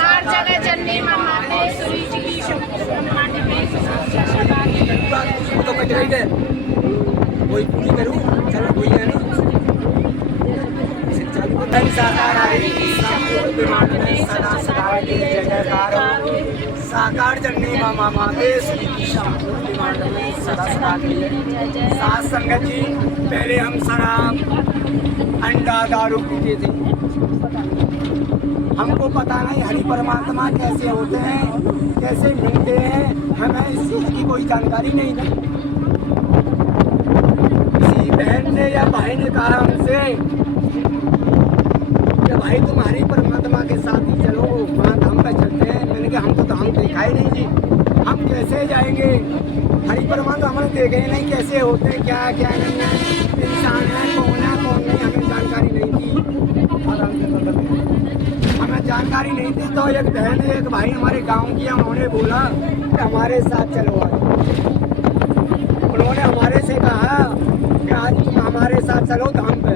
हर जगह जननी मनाते सूरी जी की माटी में तो कट गई है वही पूरी करूँ चलो वही है साकार जननी मामा माते श्री की सदा सदा के साथ संगत जी। पहले हम शराब अंडा दारू पीते थे, हमको पता नहीं हरि परमात्मा कैसे होते हैं, कैसे मिलते हैं, हमें इस चीज की कोई जानकारी नहीं थी। किसी बहन ने या भाई ने कहा हमसे कि भाई तुम हरि परमात्मा के साथ ही चलो, वहाँ धाम पे चलते हैं। मैंने कहा हमको तो हम देखा ही नहीं जी, हम कैसे जाएंगे? हरि परमात्मा हमने देखे नहीं कैसे होते हैं, क्या क्या नहीं है, इंसान है कौन नहीं, हमें जानकारी नहीं थी। हमें जानकारी नहीं थी तो एक बहन एक भाई हमारे गांव की, उन्होंने बोला कि हमारे साथ चलो आज। उन्होंने हमारे से कहा कि आज तुम हमारे साथ चलो धाम पे।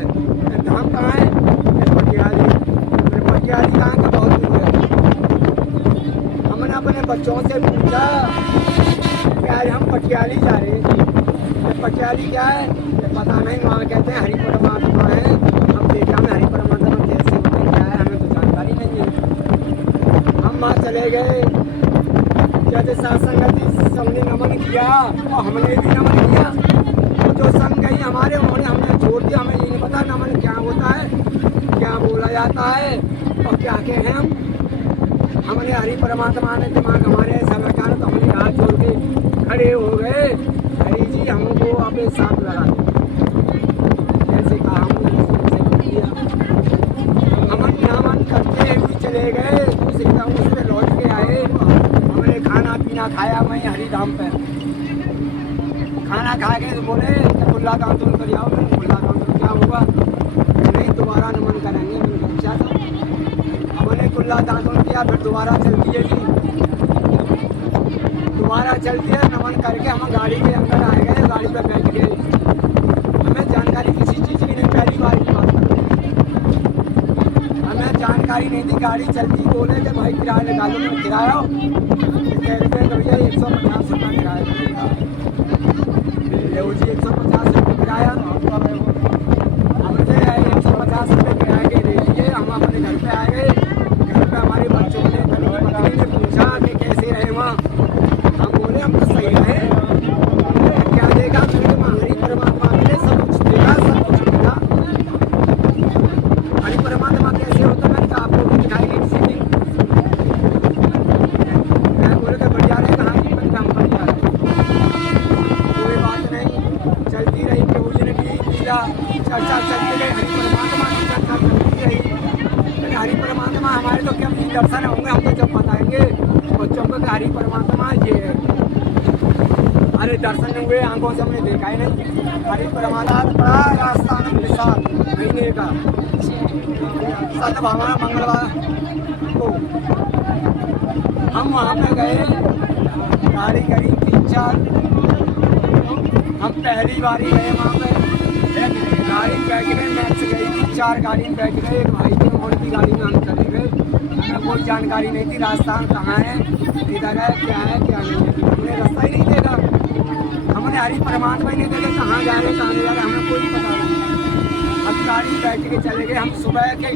धाम कहाँ है? पटियाली। पटियाली कहाँ का? बहुत दूर है। हमने अपने बच्चों से पूछा कि आज हम पटियाली जा रहे हैं जी। पटियाली क्या है? पता नहीं, वहाँ कहते हैं हरि परमात्मा है। हम देखा हमें हरि परमात्मा कैसे होते हैं, क्या है, हमें तो जानकारी नहीं है। हम वहाँ चले गए, जैसे सत्संग सबने नमन किया और हमने भी नमन किया। तो जो संग गई हमारे, उन्होंने हमने छोड़ दिया। हमें ये नहीं पता नमन क्या होता है, क्या बोला जाता है और क्या के हैं हम। हमने हरि परमात्मा ने दिमाग हमारे ऐसा रखा, तो हमने हाथ जोड़ के खड़े हो गए, हरि जी हमको अपने साथ लगा दो। जैसे कहा हमने किया, हमन नमन करते हुए चले गए। दूसरी तरफ उससे लौट के आए, हमने खाना पीना खाया वहीं हरिधाम पे। खाना खा के तो बोले खुला दांतुन कर जाओ। खुला दांतुन क्या होगा? नहीं दोबारा नमन करेंगे। अच्छा था, हमने खुला दांतुन किया, फिर दोबारा चल दिए जी। दोबारा चल दिए, नमन करके हम गाड़ी के अंदर आ गए, गाड़ी पे बैठ गए। हमें जानकारी किसी चीज़ की नहीं, पहली बार की बात करते। हमें जानकारी नहीं थी। गाड़ी चलती, बोले कि भाई किराया निकालो। मैं किराया कहते हैं भैया 150 रुपया किराया लगेगा। जी 150 रुपये किराया। हमसे 150 रुपये किराया के दे दिए। हम अपने घर पे आ गए। घर पे हमारे बच्चों ने पूछा कि कैसे रहे वहाँ। हम बोले हम तो सही रहे। क्या देखा? मैंने हरि परमात्मा ने सब कुछ देखा, सब कुछ मिला। हरि परमात्मा कैसे होता मैंने कहा आपको भी दिखाएंगे किसी दिन। मैं बोले तो बढ़िया रहे, कहाँ की मैंने काम बढ़िया रहे। कोई बात नहीं, चलती रही। प्रभु जी ने भी किया, चर्चा चलती रही, हरि परमात्मा की चर्चा चलती रही। लेकिन हरि परमात्मा हमारे तो क्या दर्शन होंगे, हम तो जब बताएंगे बच्चों को कि हरि परमात्मा ये है। अरे दर्शन हुए, आंखों से हमने देखा ही नहीं। हरि परमात्मा बड़ा रास्ता विशाल महीने का सद्भावना मंगलवार को हम वहाँ पे गए। गाड़ी करी 3-4, हम पहली बारी गए वहाँ पे। गाड़ी बैठ गए, मैच गई 3-4 गाड़ी बैठ गए। एक भाई थे, उनकी गाड़ी में हम चले गए। हमें कोई जानकारी नहीं थी रास्ता कहाँ है, इधर है, क्या है, क्या नहीं है। हमने रास्ता ही नहीं देखा। हमने हरि परमात्मा ही नहीं देखे कहाँ जा रहे, कहाँ नहीं जा रहे, हमें कोई पता नहीं। हम गाड़ी बैठ के चले गए। हम सुबह के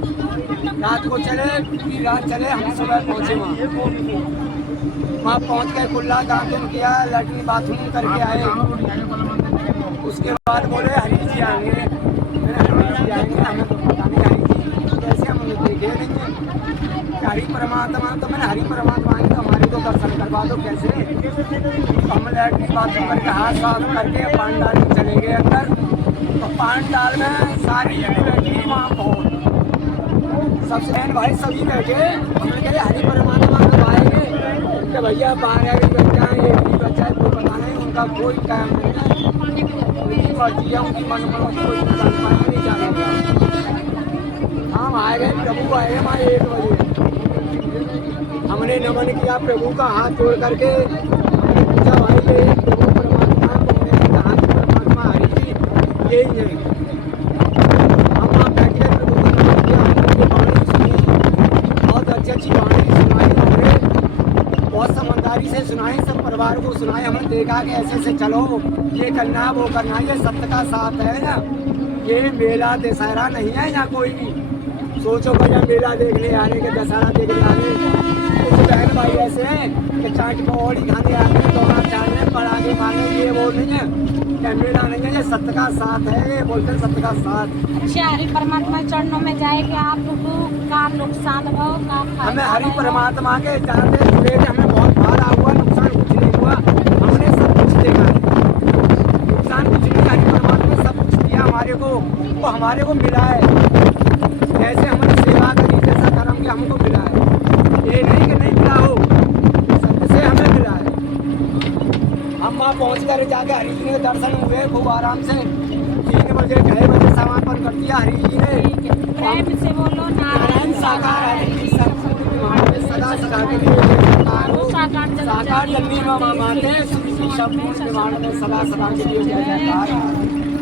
रात को चले, पूरी रात चले, हम सुबह पहुँचे वहाँ पहुँच के खुला दांतुन किया, लैट्रिन बाथरूम करके आए। उसके बाद बोले हरि जी आएंगे। मैंने हरि जी आएंगे, हमें तो पता नहीं हरि जी कैसे, हमने देखे नहीं है। हरि परमात्मा तो मैंने हरि परमात्मा आएंगे तो हमारे तो दर्शन करवा दो कैसे। हम लैट्रिन बाथरूम करके हाथ साफ करके पांडाल में चले गए अंदर। तो पांडाल में सारी बैठी वहाँ बहुत सबसे बहन भाई सभी बैठे। हमने कहे हरि परमात्मा कब आएंगे? कि भैया 12 भी बच्चा है, 1 भी बच्चा है, कोई पता नहीं, उनका कोई टाइम नहीं है। उनकी मर्जी है, उनकी मन कोई नहीं जानेगा। हम आए गए, प्रभु आए गए वहाँ 1 बजे। हमने नमन किया प्रभु का, हाथ जोड़ करके हमने पूछा भाई ये प्रभु परमात्मा कौन है? कहाँ की परमात्मा? हरि जी यही है। हम वहाँ बैठ गए, प्रभु का नमन किया। कहा कि ऐसे ऐसे चलो, ये करना वो करना, ये सत्य का साथ है ना। ये मेला दशहरा नहीं है यहाँ कोई भी। सोचो भैया मेला देखने आने के, दशहरा देखने आने, कुछ बहन भाई ऐसे हैं कि चाट पकौड़ी खाने आते हैं, दोना चाटने पड़ाके मारने, ये वो नहीं है। क्या मेला नहीं है, ये सत्य का साथ है, ये बोलते हैं सत्य का साथ। अच्छा, हरि परमात्मा चरणों में जाएंगे आप का नुकसान हो का हमें हरि परमात्मा के जाते हुए हमें बहुत फायदा हुआ, नुकसान कुछ नहीं हुआ। हमने सब कुछ देखा है, नुकसान कुछ नहीं। हरि परमात्मा ने सब कुछ दिया हमारे को, वो हमारे को मिला है। जैसे हमने सेवा करी, जैसा कर्म किया हमको मिला है। ये नहीं कि नहीं मिला हो, सत्य से हमें मिला है। हम वहाँ पहुँच कर जाके हरि जी के दर्शन हुए खूब आराम से। 3 बजे 2:30 बजे समापन कर दिया हरि जी ने। प्रेम से बोलो नारायण साकार हरि जी सतगुरु विमान में सदा सदा के लिए जयकार हो। साकार जन्मी मामा माते श्री शब्द विमान में सदा सदा के लिए जय जयकार।